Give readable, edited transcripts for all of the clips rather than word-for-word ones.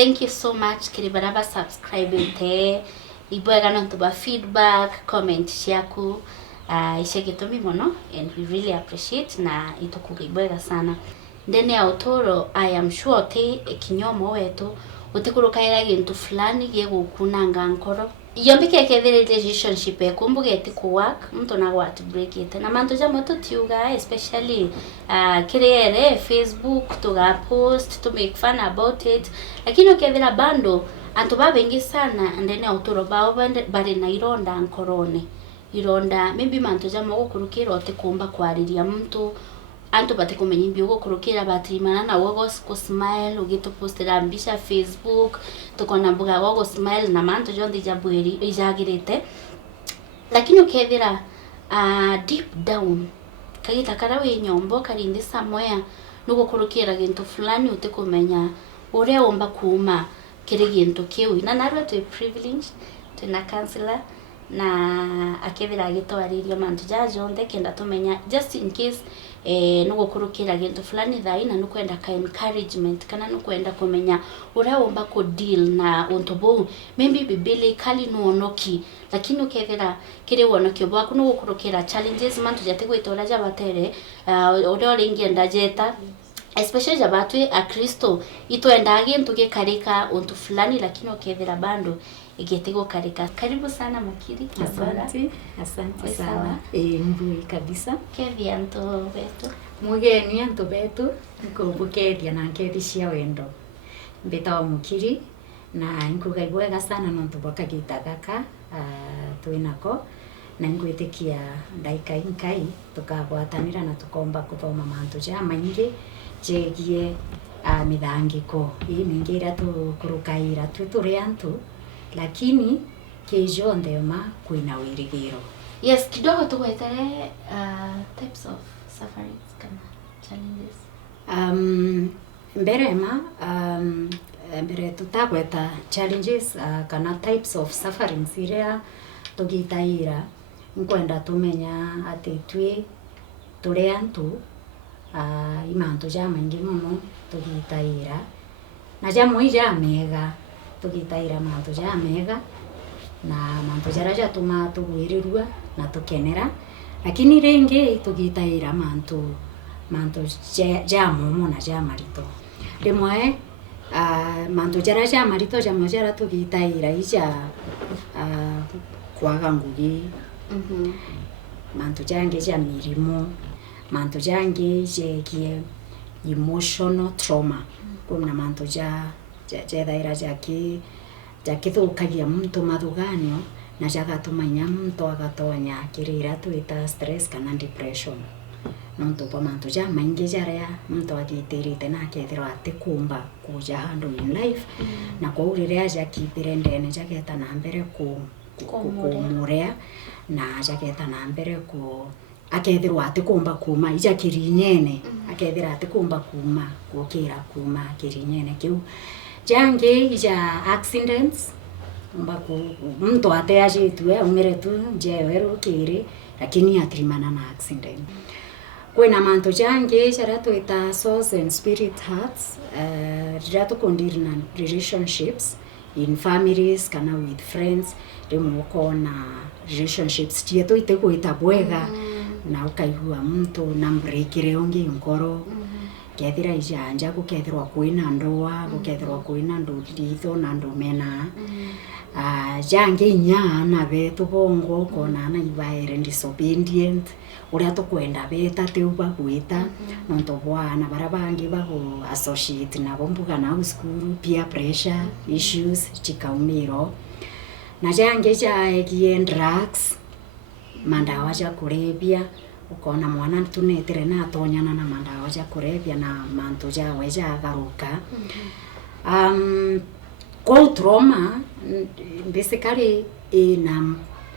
thank you so much kiri baraba subscribe te ibwega no tuba feedback comment ciaku ishegitumi muno and we really appreciate na itukuga ibwega sana ndene ya utoro. I am sure te kinyomo wetu utikurukaira gintu fulani gigukunanga nkoro yombike kethire relationship ekumbuge eti ku work mtu na what break it na manto jamo tutiuga especially kirere Facebook tuga post to make fun about it, lakini ukethira bando antu babengi sana ndene ya utoro bao bari na ironda nkorone ironda maybe manto jamo gukurukira otikumba kwariria mtu antu bate kumenya imbi gukurukira batirimana na wogo smile ugito postera ambisha Facebook tukona mbuga wogo smile na manto jondi jabweri ijagirite, lakini ukethira deep down kagita karawe nyombo karindi somewhere nugukurukira gintu fulani utikumenya uria omba kuma kiri gintu kiu na narwe tu privilege tuna counselor na akethira agitwariria mantu jajonde kenda tumenya just in case nugukurukira gintu fulani thai na nukwenda ka encouragement kana nukwenda kumenya uria omba ku deal na untu bu maybe biblically nuonoki, lakini ukethira kiri wonokio bwaku nugukurukira challenges mantu jategwitora jabatere uria ringienda jeta especially jabatwe a Kristo itwenda gintu gikarika untu fulani, lakini ukethira bando igetigo karika. Karibu sana Mukiri. Asante sana. Mbui kabisa. Kevi anto betu. Mugeni anto betu nkubukeria na nkethi cia wendo. Mbeta Mukiri na nkugaibwega sana no tubakagita gaka twinako na ngwitikia ndaika inkai tukagwatanira na tukomba kuthoma mantu ja maingi jegie mithangiko mingira tukurukaira turi antu lakini kejo ndema kuina wirigiro. Yes, kidogo tuwetere types of sufferings kama challenges. Mbere tutagweta challenges kana types of sufferings iria tugitaira nkwenda tumenya ati turi antu imantu ja maingi muno tugitaira na jamwe ja mega tugitaira mantu ja mega na mantu jara jatuma tugwirirua na tukenera, lakini ringi tugitaira mantu ja mumo na ja marito rimwe mantu jara ja marito jamwe jara tugitaira ija kwaga ngugi mantu jange ja mirimo mantu jange jegie emotional trauma kuna mantu ja daira jakithukagia mtu mathuganio na jagatumanya mtu agatonya kirira twita stress kana depression nontu pa mantu ja maingi jaria mtu agitirite na akethirwa atikumba kuja handu in life na kwa uriria jakithire ndene jageta na mbere kumurea na jageta na mbere akethirwa atikumba kuma ija kirinyene akethira atikumba kuma gukira kuma kirinyene kiu jange ija accidents mbaku mtu ateajitwe umire tu jeweru kiri lakini atirimana na accident. Kwena mantu jange jara twita souls and spirit hearts jara kundiri na relationships in families kana with friends rimwe na relationships tieto itekuita bwega na ukaigua mtu na mbrekire ongi nkoro kethira ijanja gukethirwa kwina ndoa gukethirwa kwina ndutitho na ndumena jange inya na betu bongo kona na ibaire disobedient uria tukwenda beta teuba gwita nonto bwana barabangi bago associate na bombuga na school peer pressure issues chikaumiro na jange jaegie drugs mandawa ja kulebia ukona mwana tunetere na atonyana na mandawa ja kulebia na mantu ja weja garuka cold trauma basically na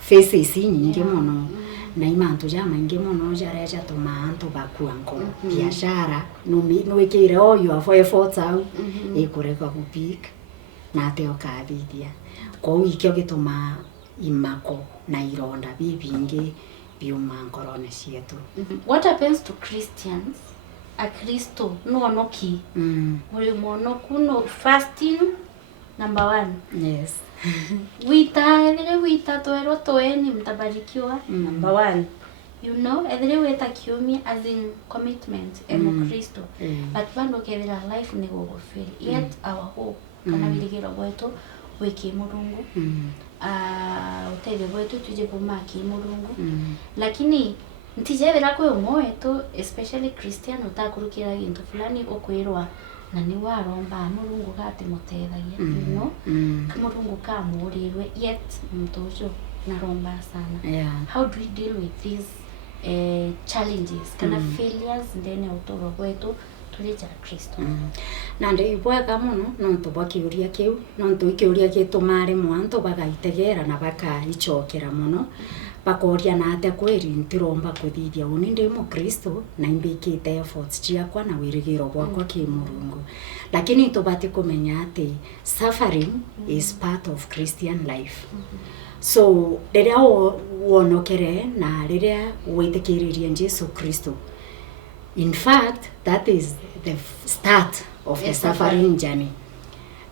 faces nyingi muno na imantu ja maingi muno jara ja tuma antu bakuanko biashara no ikire oyo afo efforts au ikureka kupika na teo kabidia kwa wiki ogituma imako na ironda bibingi biuma nkorone cietu. What happens to Christians? A Kristo no onoki muri mono kuno fasting number 1. Yes. Wita toero toeni mtabarikiwa. Number 1. You know, edhere weta kiumi as in commitment Kristo. But bando kevira life ni gogo feel. Yet our hope kana biligiro bwetu wiki Murungu. Utebe bwetu tuje kumaki Murungu. Lakini ntijebera kwe moeto especially Christian utakurukira gintu fulani okwirwa na ni waromba Murungu gate mutethagia you know Murungu kamurirwe yet mtojo naromba sana. How do we deal with these challenges kana failures ndene utoro bwetu tulicha Kristo? Na ndibwaga muno nonto bakiuria kiu nonto ikiuria gitumare mwanto bagaitegera na bakaichokera muno bakoria na ate kweri ntiromba kuthithia uni ndi Mukristo na imbikite efforts ciakwa na wirigiro gwakwa ki Murungu, lakini tubati kumenya ati suffering is part of Christian life. So riria wonokere na riria witikiririe Jesu Kristo, in fact that is the start of the suffering journey.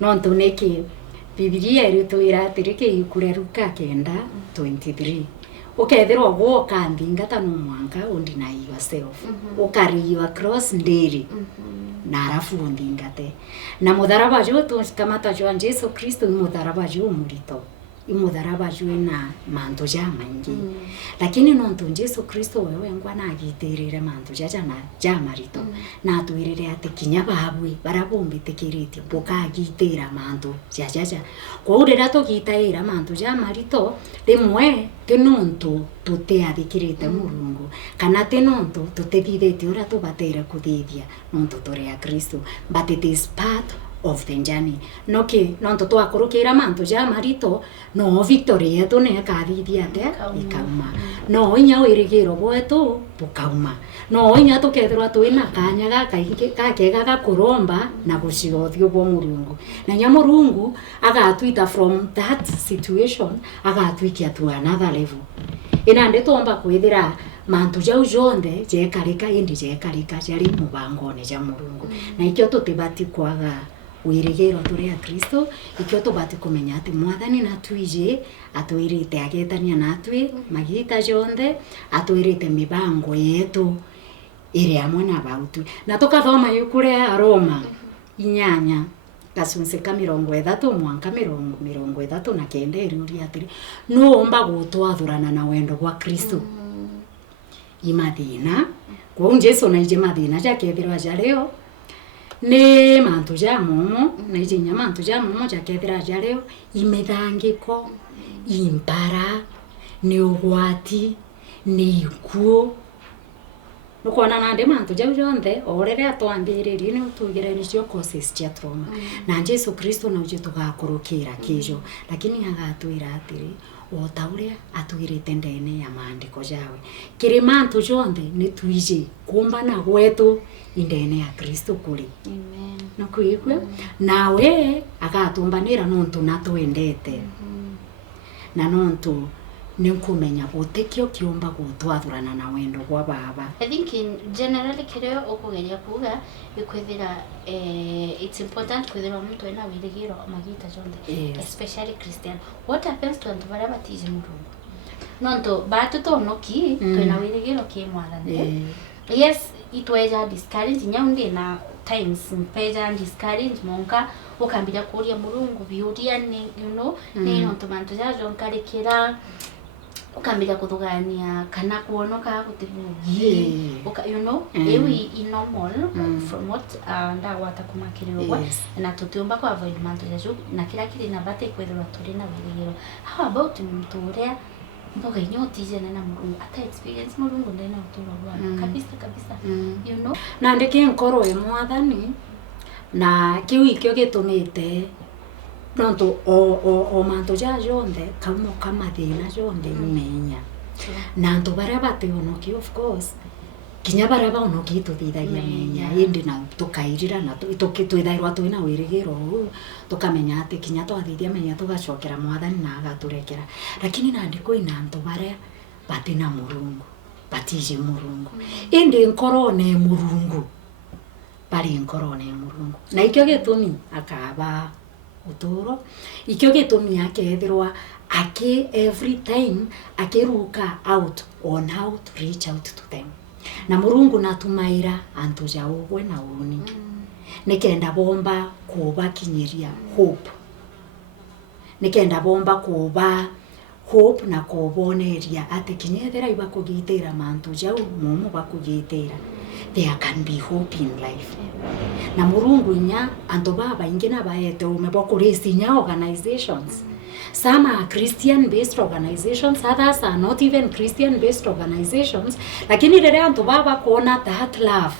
Nonto neki Biblia irituira atirike ikure Luka 9:23 ukethirwo gwoka nthingata no mwanka undinai yourself ukari your cross daily na arafu nthingate na mutharaba joto kamata jo Jesu Kristo mutharaba jo murito imutharaba jo na manto ja maingi lakini nonto Jesu Kristo wewe ngwana agitirire manto ja marito na atwirire ati kinya babwe barabombi tikirite bukagitira manto ja kwa urira tugitaira manto ja marito rimwe tinonto tuteathikirite Murungu kana tinonto tutethithite ura tubateire kuthithia nonto turi a Kristo, but it is part of the journey. Noki nonto twakurukira manto ja marito no victory yetu ne kathithia te ikauma no inya wirigiro bwetu bukauma no inya tukethirwa twina kanya gakega gakuromba na guciothio bo Murungu na nya Murungu agatwita from that situation agatwikia to another level. Ina ndetomba kwithira mantu jau jonde je karika indi je karika jari mubangone ja Murungu na ikyo tutibati kwaga wirigiro turi a Kristo ikyo tubati kumenya ati mwathani natwije atwirite agetania natwi magita jonde atwirite mibango yetu iri amwe na bautu na tukathoma yukure a Roma 8 gasunse ka 30 mwanka 30 na kende iri atiri no omba gutwathurana na wendo gwa Kristo imathina kwa Jesu na ije mathina jakethirwa jareo ne mantu ja momo na ije nyamantu ja momo jakethira jareo imethangiko impara ni ugwati ni ikuo nukona nande mantu ja jonde orere atwambiririe ni utugirani cio causes cia trauma na Jesu Kristo na uje tugakurukira kijo lakini agatwira atiri otauria atwirite ndene ya maandiko jawe kiri mantu jonde ni tuije kumbana gwetu indene ya Kristo kuri amen nukuigwe nawe agatumbanira nontu natwendete na nontu ninkumenya gutekio kiumba gutwathurana na wendo gwa baba. I think in generally kireo okugeria kuga ikwithira it's important kwithira muntu ena wirigiro magita jonde especially Christian. What happens to antu bara batize Murungu nonto batu to noki twena wirigiro ki mwathani yes itweja discourage nyaundi na times mpeja discourage monka ukambira kuria Murungu biuria ni you know ni nonto mantu ja jonkarikira ukambira kuthugania kana kuonoka gutibugi you know ewi normal from what ndagwata kumakiriwa na tutiomba kwa avoid mantu jacu na kila kile na bate kwethwa turi na wirigiro. How about mturia mboga nyoti jana na Murungu ata experience Murungu ndena uturo bwa kabisa you know na ndeke nkoro e mwathani na kiu ikyo gitumite nonto o manto ja jonde kamo kamathina jonde imenya na nto bara bate onoki of course kinya bara ba onoki tuthithagia menya indi na tukairira na tukitwithairwa twina wirigiro tukamenya ati kinya twathithia menya tugacokera mwathani na agaturekera lakini na ndiko ina nto bara bate na Murungu batije Murungu indi nkorone Murungu bari nkorone Murungu na ikyo gitumi akaba uturo ikyo gitumi akethirwa every time akiruka out on how to reach out to them na Murungu natumaira antu jaugwe na uni nikenda bomba kuba kinyiria hope nikenda bomba kuba hope na kuboneria ati kinyethera iba kugitira mantu jau mumu bakugitira there can be hope in life na Murungu nya antu baba ingina baete umebokuri nya organizations. Some are Christian-based organizations, others are not even Christian-based organizations. Lakini rere antu baba kuona that love.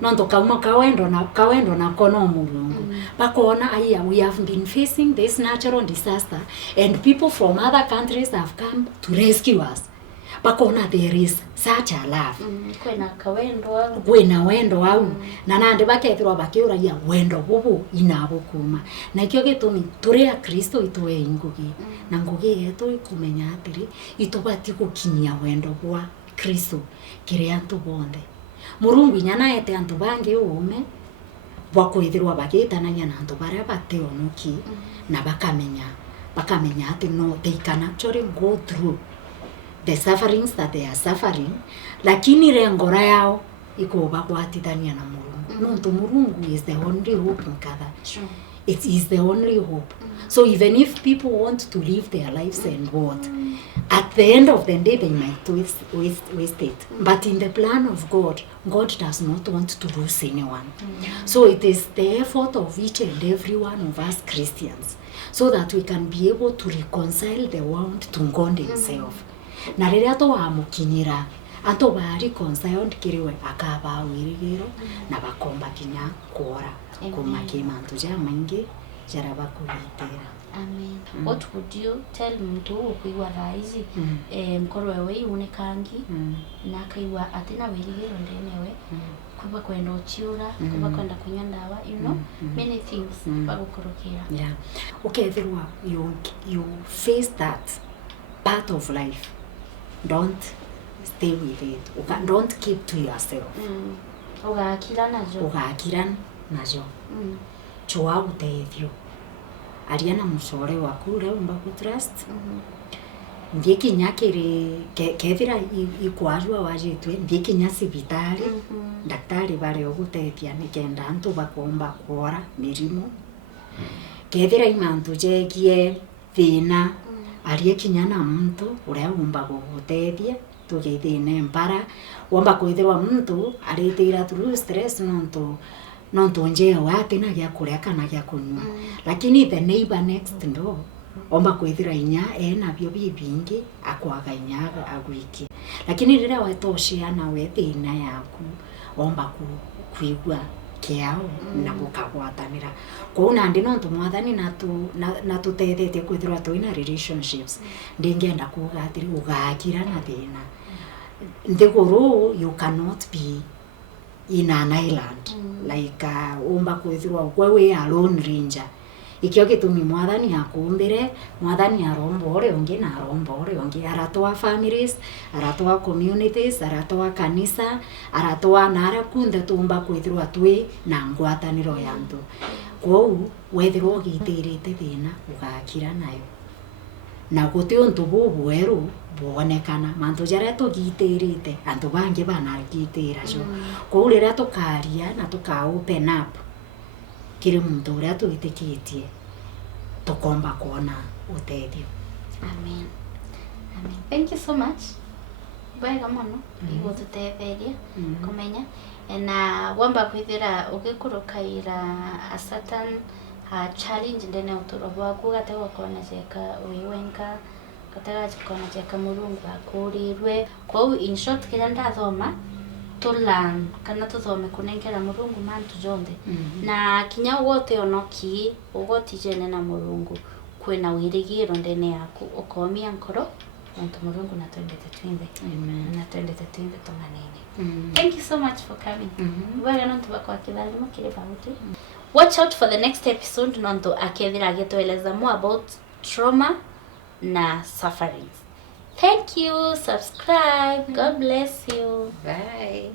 Nonto kauma kawendo na kono Murungu. Bakuona aya, we have been facing this natural disaster and people from other countries have come to rescue us. Bakuona there is such a love. Kwena wendo au. Na nande bakethirwa bakiura ya wendo bubu inabukuma. Na ikyo gitumi turi a Kristo itwe ingugi. Na ngugi yetu ikumenya atiri itubati gukinyia wendo bwa Kristo kiri antu bonde. Murungu nyana ete antu bange ume bakwithirwa bagitananya na antu baria bateonoki na bakamenya ati no, they can actually go through the sufferings that they are suffering, lakini rengora yao iko bakwatithania na Murungu. No, Murungu is the only hope mkatha. Sure. It is the only hope. So even if people want to live their lives and what, at the end of the day they might waste it. But in the plan of God, God does not want to lose anyone. So it is the effort of each and every one of us Christians, so that we can be able to reconcile the world to God himself. Na riria twamukinyira anto ba reconciled kiriwe akaba wirigiro na bakomba kinya kuora kumaki mantu ja maingi jaraba kubitira. Amen. What would you tell mtu ukigwa raizi mkoro wewe unekangi na kaiwa atina wirigiro ndenewe kuba kwenda uchiura kuba kwenda kunywa ndawa, you know, many things bagukorokera. Yeah. Okay, thirwa you face that part of life. Don't stay with it. Don't keep to yourself. Ugakira najo. Chua uteithio. Ariana musore waku reu mbaku trust. Ndieki nyakiri kethira ikwarwa wajitwe ndieki nyasibitari. Daktari bare oguteithia nikenda antu bakomba kuora mirimo. Kethira imantu jegie thina arie kinyana mtu uria umba gugutethia tugithine mbara wamba kwithirwa mtu aritira through stress nonto nje wati na gya kuria kana gya kunywa lakini the neighbor next door omba kwithira inya ena byo bibingi akwaga inya agwiki lakini rira wetoshia wethina yaku omba kuigwa kiao na gukagwatanira kuona ndi nonto mwathani na tutethete kwithirwa twina relationships ndingenda kuga atiri ugakira na thina ndiguru you cannot be in an island like umba kwithirwa wewe alone ranger ikyo gitumi mwathani akumbire mwathani arombore onge na arombore onge aratwa families aratwa communities aratwa kanisa aratwa nara kunde tumba kwithirwa twi na ngwataniro yantu kwou wethirwo gitirite thina ugakira nayo na guti untu bubweru bonekana mantu jaria tugitirite antu bangi banagitira jo kwou rira tukaria na tuka open up kiri muntu uria tuitikitie tukomba kuona uteithio. Amen. Thank you so much. Bwega muno igututetheria kumenya na wamba kwithira ugikurukaira a certain challenge ndene uturo bwaku gatego kona jeka wiwenka gatega kona jeka Murungu akurirwe kwa in short kira ndathoma to learn kana tuthome kunengera Murungu mantu jonde na kinya wote onoki ugotijene na Murungu kwena wirigiro ndene yaku ukomia nkoro muntu Murungu na twendete twinde. Amen. Na twendete twinde tumanene. Thank you so much for coming. Bwana nonto bakwa kidhalimo kile bahuti. Watch out for the next episode nonto akethira agetueleza more about trauma na sufferings. Thank you. Subscribe. God bless you. Bye.